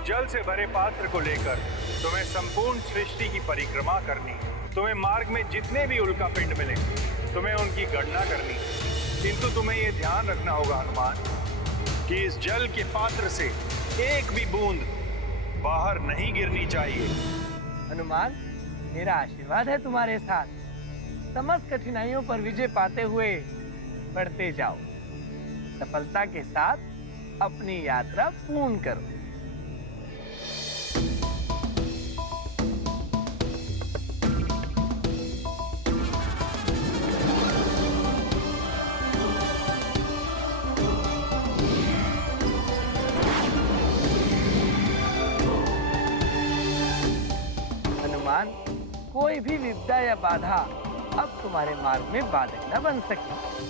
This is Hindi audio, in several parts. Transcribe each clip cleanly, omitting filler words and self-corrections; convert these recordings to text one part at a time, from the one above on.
इस जल से भरे पात्र को लेकर तुम्हें संपूर्ण सृष्टि की परिक्रमा करनी। तुम्हें मार्ग में जितने भी उल्कापिंड मिले तुम्हें उनकी गणना करनी। किंतु तुम्हें यह ध्यान रखना होगा हनुमान कि इस जल के पात्र से एक भी बूंद बाहर नहीं गिरनी चाहिए। हनुमान, मेरा आशीर्वाद है तुम्हारे साथ। समस्त कठिनाइयों पर विजय पाते हुए बढ़ते जाओ। सफलता के साथ अपनी यात्रा पूर्ण करो। हनुमान, कोई भी विपदा या बाधा अब तुम्हारे मार्ग में बाधक न बन सके।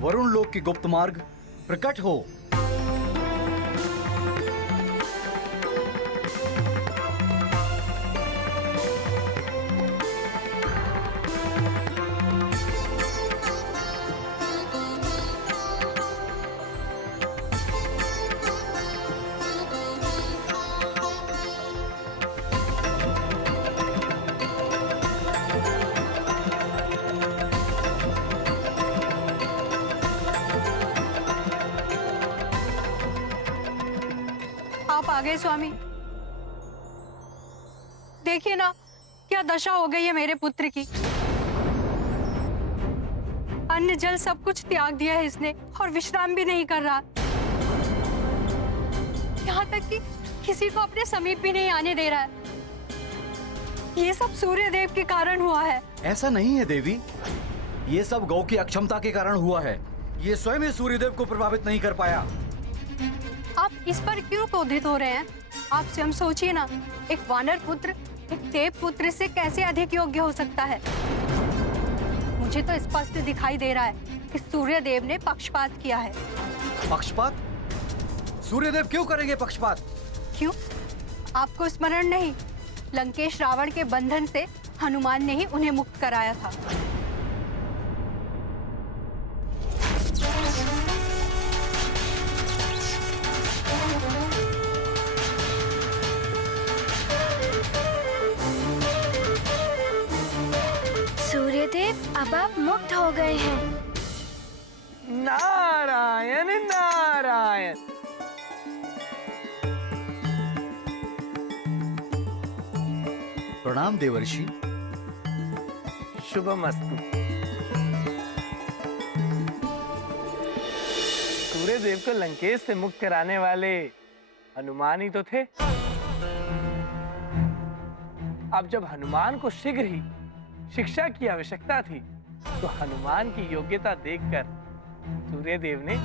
वरुण लोक की गुप्त मार्ग प्रकट हो। आप आ गए स्वामी। देखिए ना क्या दशा हो गई है मेरे पुत्र की। अन्न जल सब कुछ त्याग दिया है इसने और विश्राम भी नहीं कर रहा। यहाँ तक कि किसी को अपने समीप भी नहीं आने दे रहा है। ये सब सूर्य देव के कारण हुआ है। ऐसा नहीं है देवी, ये सब गौ की अक्षमता के कारण हुआ है। ये स्वयं ही सूर्यदेव को प्रभावित नहीं कर पाया। आप इस पर क्यों क्रोधित हो रहे हैं? आप स्वयं सोचिए ना, एक वानर पुत्र एक देव पुत्र से कैसे अधिक योग्य हो सकता है? मुझे तो स्पष्ट दिखाई दे रहा है कि सूर्य देव ने पक्षपात किया है। पक्षपात? सूर्यदेव क्यों करेंगे पक्षपात? क्यों? आपको स्मरण नहीं? लंकेश रावण के बंधन से हनुमान ने ही उन्हें मुक्त कराया था। सूर्यदेव, अब आप मुक्त हो गए हैं। नारायण नारायण। प्रणाम देवर्षि। शुभमस्तु। सूर्यदेव को लंकेश से मुक्त कराने वाले हनुमान ही तो थे। अब जब हनुमान को शीघ्र ही शिक्षा की आवश्यकता थी तो हनुमान की योग्यता देखकर सूर्यदेव ने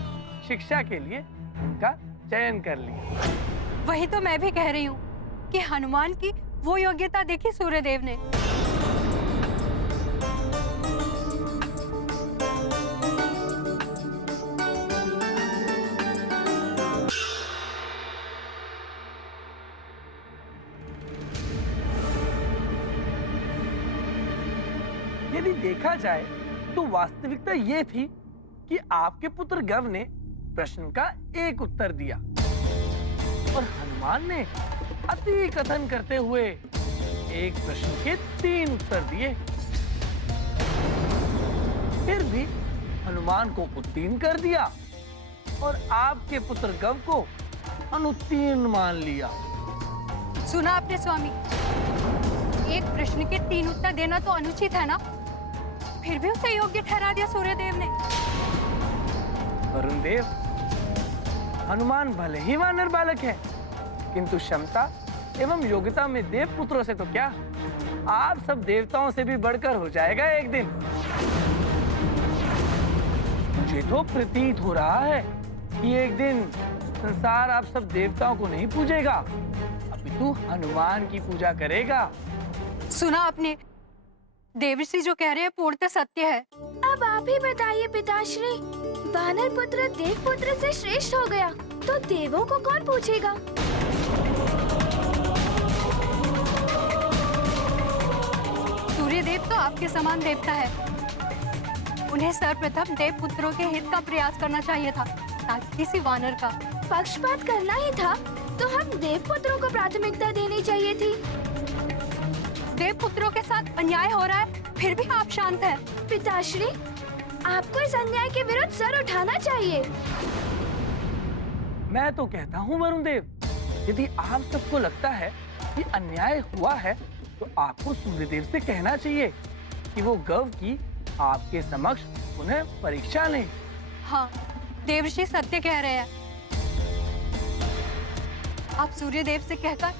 शिक्षा के लिए उनका चयन कर लिया। वही तो मैं भी कह रही हूँ कि हनुमान की वो योग्यता देखी सूर्यदेव ने। यदि देखा जाए तो वास्तविकता ये थी कि आपके पुत्र गव ने प्रश्न का एक उत्तर दिया और हनुमान ने अति कथन करते हुए एक प्रश्न के 3 उत्तर दिए। फिर भी हनुमान को उत्तीर्ण कर दिया और आपके पुत्र गव को अनुत्तीर्ण मान लिया। सुना आपने स्वामी, एक प्रश्न के 3 उत्तर देना तो अनुचित है ना? फिर भी उसे योग्य ठहरा दिया सूर्यदेव ने। वरुण देव, हनुमान भले ही वानर बालक है किंतु क्षमता एवं योग्यता में देव पुत्रों से तो क्या, आप सब देवताओं से भी बढ़कर हो जाएगा एक दिन। मुझे तो प्रतीत हो रहा है कि एक दिन संसार आप सब देवताओं को नहीं पूजेगा अपितु तू हनुमान की पूजा करेगा। सुना आपने, देवर्षि जो कह रहे हैं पूर्णतः सत्य है। अब आप ही बताइए पिताश्री, वानर पुत्र देव पुत्र से श्रेष्ठ हो गया तो देवों को कौन पूछेगा? सूर्यदेव तो आपके समान देवता है। उन्हें सर्वप्रथम देव पुत्रों के हित का प्रयास करना चाहिए था, ताकि किसी वानर का पक्षपात करना ही था तो हम देव पुत्रों को प्राथमिकता देनी चाहिए थी। देव पुत्रों के साथ अन्याय हो रहा है, फिर भी आप शांत हैं। पिताश्री, आपको इस अन्याय के विरुद्ध सर उठाना चाहिए। मैं तो कहता हूँ वरुण देव, यदि आप सबको लगता है कि अन्याय हुआ है तो आपको सूर्यदेव से कहना चाहिए कि वो गव की आपके समक्ष पुनः परीक्षा लें। हाँ, देवर्षि सत्य कह रहे हैं। आप सूर्यदेव से कहकर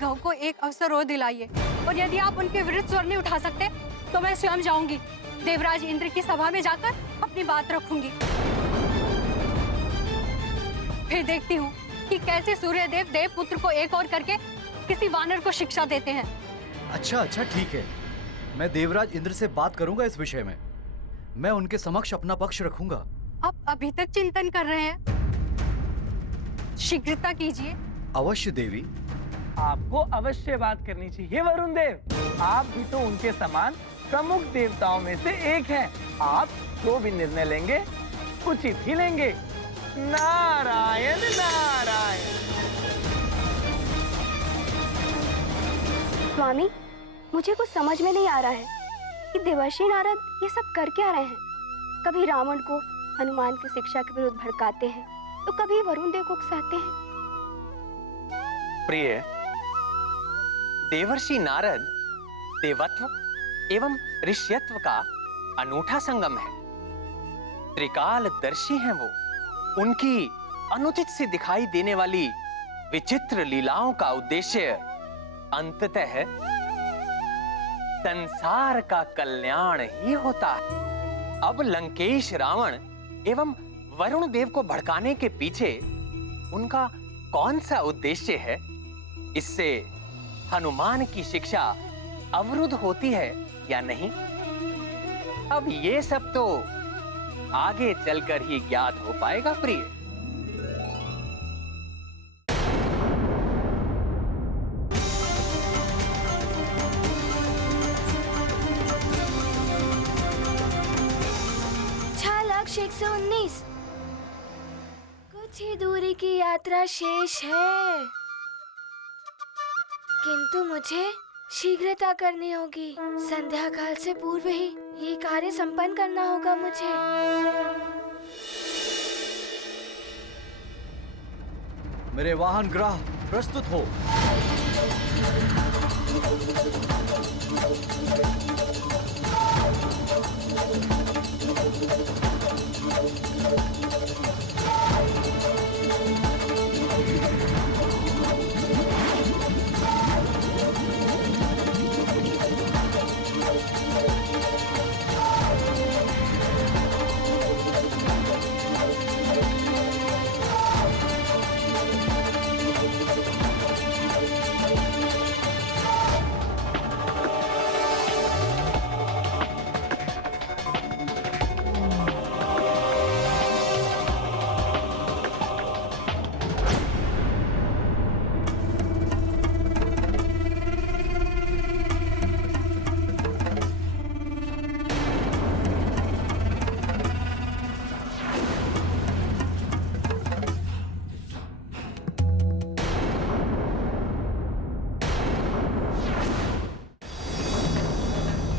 गौ को एक अवसर और दिलाइए, और यदि आप उनके विरुद्ध स्वर नहीं उठा सकते तो मैं स्वयं जाऊंगी, देवराज इंद्र की सभा में जाकर अपनी बात रखूंगी। फिर देखती हूँ कि कैसे सूर्यदेव देव पुत्र को एक और करके किसी वानर को शिक्षा देते हैं। अच्छा ठीक है, मैं देवराज इंद्र से बात करूंगा इस विषय में। मैं उनके समक्ष अपना पक्ष रखूंगा। आप अभी तक चिंतन कर रहे हैं, शीघ्रता कीजिए। अवश्य देवी। आपको अवश्य बात करनी चाहिए वरुण देव। आप भी तो उनके समान प्रमुख देवताओं में से एक हैं। आप जो भी निर्णय लेंगे उचित ही लेंगे। नारायण नारायण। स्वामी, मुझे कुछ समझ में नहीं आ रहा है कि देवर्षि नारद ये सब कर क्या रहे हैं। कभी रावण को हनुमान की शिक्षा के विरुद्ध भड़काते हैं तो कभी वरुण देव को उकसाते हैं। प्रिय, देवर्षि नारद देवत्व एवं ऋष्यत्व का अनूठा संगम है। त्रिकालदर्शी हैं वो। उनकी अनुचित से दिखाई देने वाली विचित्र लीलाओं का उद्देश्य अंततः संसार का कल्याण ही होता है। अब लंकेश रावण एवं वरुण देव को भड़काने के पीछे उनका कौन सा उद्देश्य है? इससे हनुमान की शिक्षा अवरुद्ध होती है या नहीं? अब ये सब तो आगे चलकर ही ज्ञात हो पाएगा प्रिय। लक्ष्य 119। कुछ ही दूरी की यात्रा शेष है, किंतु मुझे शीघ्रता करनी होगी। संध्या काल से पूर्व ही ये कार्य संपन्न करना होगा मुझे। मेरे वाहन ग्राह प्रस्तुत हो।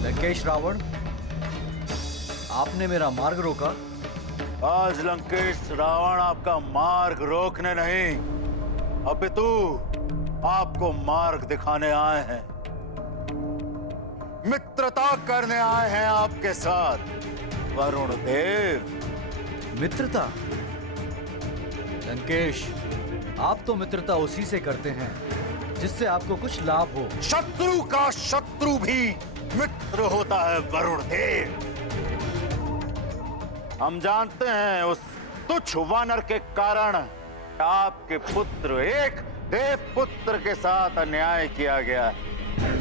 लंकेश रावण, आपने मेरा मार्ग रोका। आज लंकेश रावण आपका मार्ग रोकने नहीं, अपितु आपको मार्ग दिखाने आए हैं। मित्रता करने आए हैं आपके साथ वरुण देव। मित्रता? लंकेश, आप तो मित्रता उसी से करते हैं जिससे आपको कुछ लाभ हो। शत्रु का शत्रु भी मित्र होता है वरुण देव। हम जानते हैं उस तुच्छ वानर के कारण आपके पुत्र एक देवपुत्र के साथ अन्याय किया गया है।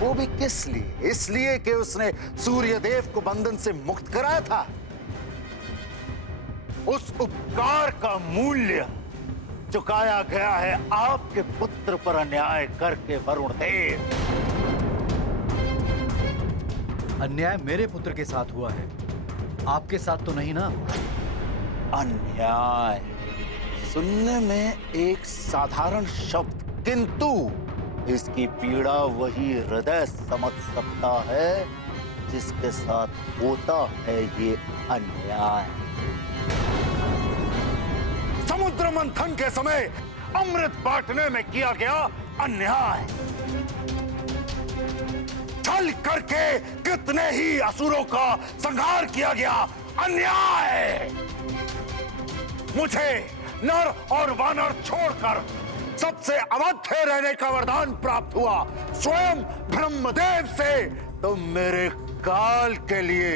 वो भी किस लिए? इसलिए कि उसने सूर्यदेव को बंधन से मुक्त कराया था। उस उपकार का मूल्य चुकाया गया है आपके पुत्र पर अन्याय करके वरुण देव। अन्याय मेरे पुत्र के साथ हुआ है, आपके साथ तो नहीं ना। अन्याय सुनने में एक साधारण शब्द, किंतु इसकी पीड़ा वही हृदय समझ सकता है जिसके साथ होता है ये अन्याय। समुद्र मंथन के समय अमृत बांटने में किया गया अन्याय, छल करके कितने ही असुरों का संहार किया गया अन्याय। मुझे नर और वानर छोड़कर सबसे अवध्य रहने का वरदान प्राप्त हुआ स्वयं ब्रह्मदेव से। तो मेरे काल के लिए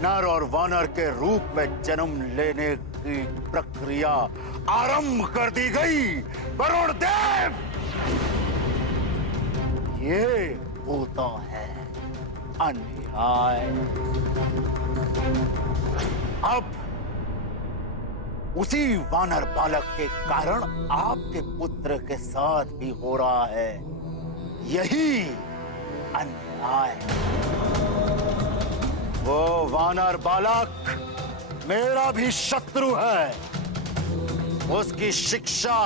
नर और वानर के रूप में जन्म लेने की प्रक्रिया आरंभ कर दी गई। वरुण देव, ये होता है अन्याय। अब उसी वानर बालक के कारण आपके पुत्र के साथ भी हो रहा है यही अन्याय। वो वानर बालक मेरा भी शत्रु है। उसकी शिक्षा,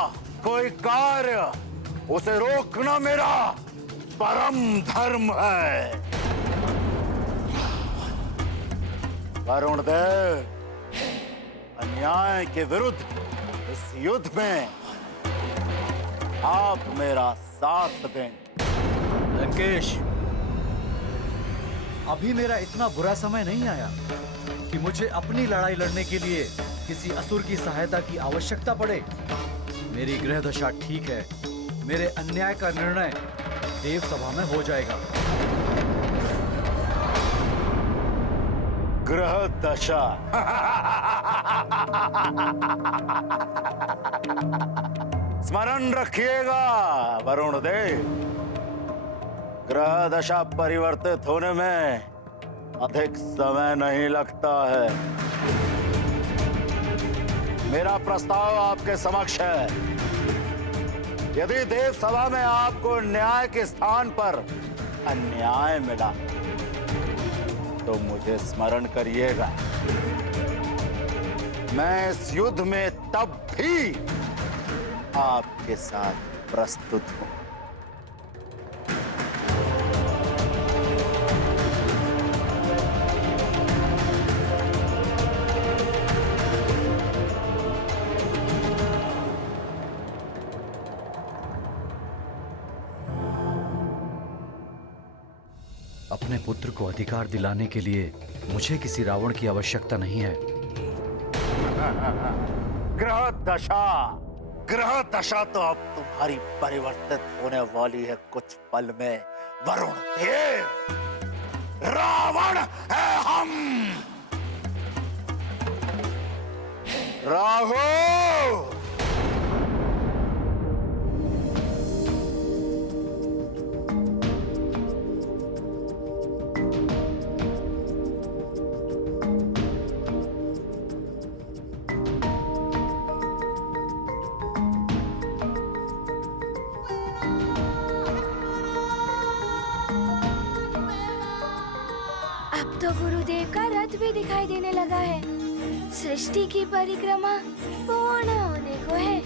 कोई कार्य, उसे रोकना मेरा परम धर्म है। वरुण देव, अन्याय के विरुद्ध इस युद्ध में आप मेरा साथ दें। लंकेश, अभी मेरा इतना बुरा समय नहीं आया कि मुझे अपनी लड़ाई लड़ने के लिए किसी असुर की सहायता की आवश्यकता पड़े। मेरी ग्रह दशा ठीक है, मेरे अन्याय का निर्णय देव सभा में हो जाएगा। ग्रह दशा स्मरण रखिएगा वरुण देव, ग्रह दशा परिवर्तित होने में अधिक समय नहीं लगता है। मेरा प्रस्ताव आपके समक्ष है। यदि देव सभा में आपको न्याय के स्थान पर अन्याय मिला तो मुझे स्मरण करिएगा। मैं इस युद्ध में तब भी आपके साथ प्रस्तुत हूं। अपने पुत्र को अधिकार दिलाने के लिए मुझे किसी रावण की आवश्यकता नहीं है। ग्रह दशा तो अब तुम्हारी परिवर्तित होने वाली है कुछ पल में वरुण देव। रावण है हम। राहु, तो गुरुदेव का रथ भी दिखाई देने लगा है। सृष्टि की परिक्रमा पूर्ण होने को है।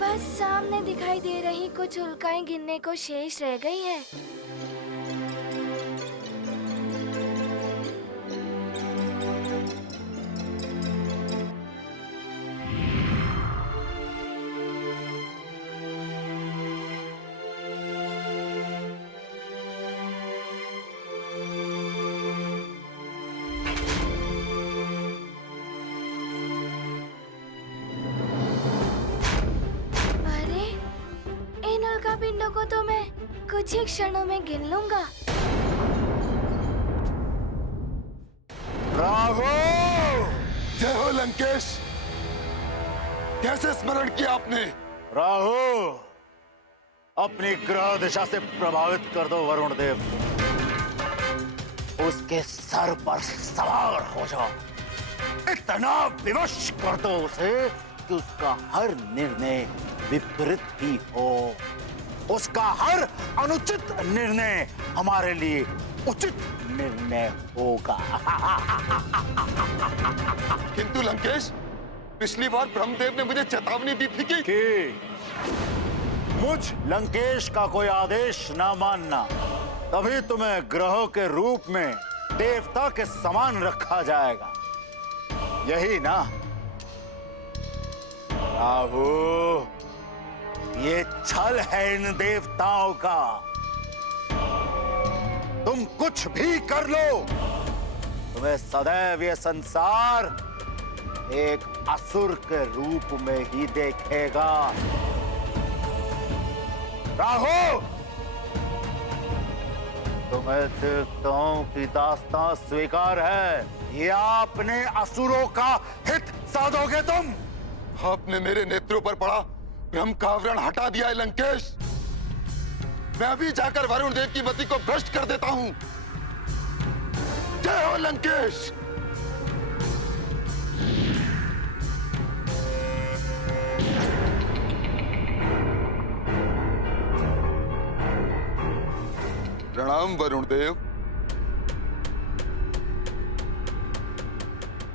बस सामने दिखाई दे रही कुछ उल्काएं गिनने को शेष रह गई हैं। पिंडों को तो मैं कुछ ही क्षणों में गिन लूंगा। राघव, जय हो लंकेश। कैसे स्मरण किया आपने? राहु, अपनी ग्रह दिशा से प्रभावित कर दो वरुण देव। उसके सर पर सवार हो जाओ, इतना विवश कर दो उसे कि उसका हर निर्णय विपरीत ही हो। उसका हर अनुचित निर्णय हमारे लिए उचित निर्णय होगा। किंतु लंकेश, पिछली बार ब्रह्मदेव ने मुझे चेतावनी दी थी कि मुझ लंकेश का कोई आदेश ना मानना, तभी तुम्हें ग्रहों के रूप में देवता के समान रखा जाएगा, यही ना? राहु, ये छल है इन देवताओं का। तुम कुछ भी कर लो, तुम्हें सदैव ये संसार एक असुर के रूप में ही देखेगा। राहु, तुम्हें देवताओं की दास्तां स्वीकार है या अपने असुरों का हित साधोगे तुम? आपने मेरे नेत्रों पर पड़ा ब्रह्म का आवरण हटा दिया है लंकेश। मैं अभी जाकर वरुण देव की मति को भ्रष्ट कर देता हूं। जय हो लंकेश। प्रणाम वरुण देव।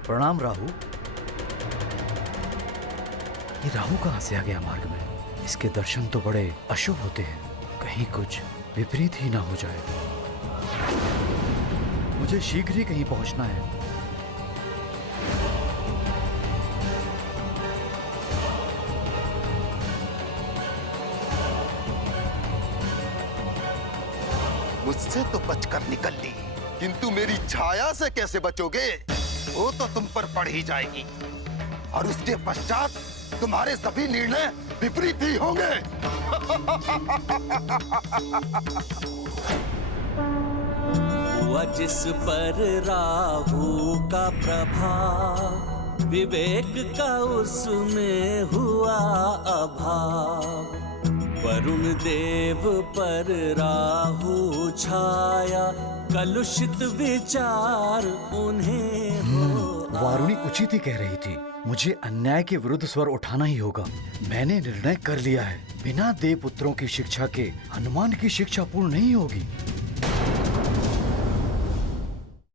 प्रणाम राहु। ये राहु कहां से आ गया मार्ग में? इसके दर्शन तो बड़े अशुभ होते हैं, कहीं कुछ विपरीत ही ना हो जाए। मुझे शीघ्र ही कहीं पहुंचना है। मुझसे तो बचकर निकल ली, किंतु मेरी छाया से कैसे बचोगे? वो तो तुम पर पड़ ही जाएगी और उसके पश्चात तुम्हारे सभी निर्णय विपरीत ही होंगे। हुआ जिस पर राहु का प्रभाव, विवेक का उसमें हुआ अभाव। वरुण देव पर राहु छाया, कलुषित विचार उन्हें हो। वारुणी उचित ही कह रही थी, मुझे अन्याय के विरुद्ध स्वर उठाना ही होगा। मैंने निर्णय कर लिया है, बिना देवपुत्रों की शिक्षा के हनुमान की शिक्षा पूर्ण नहीं होगी।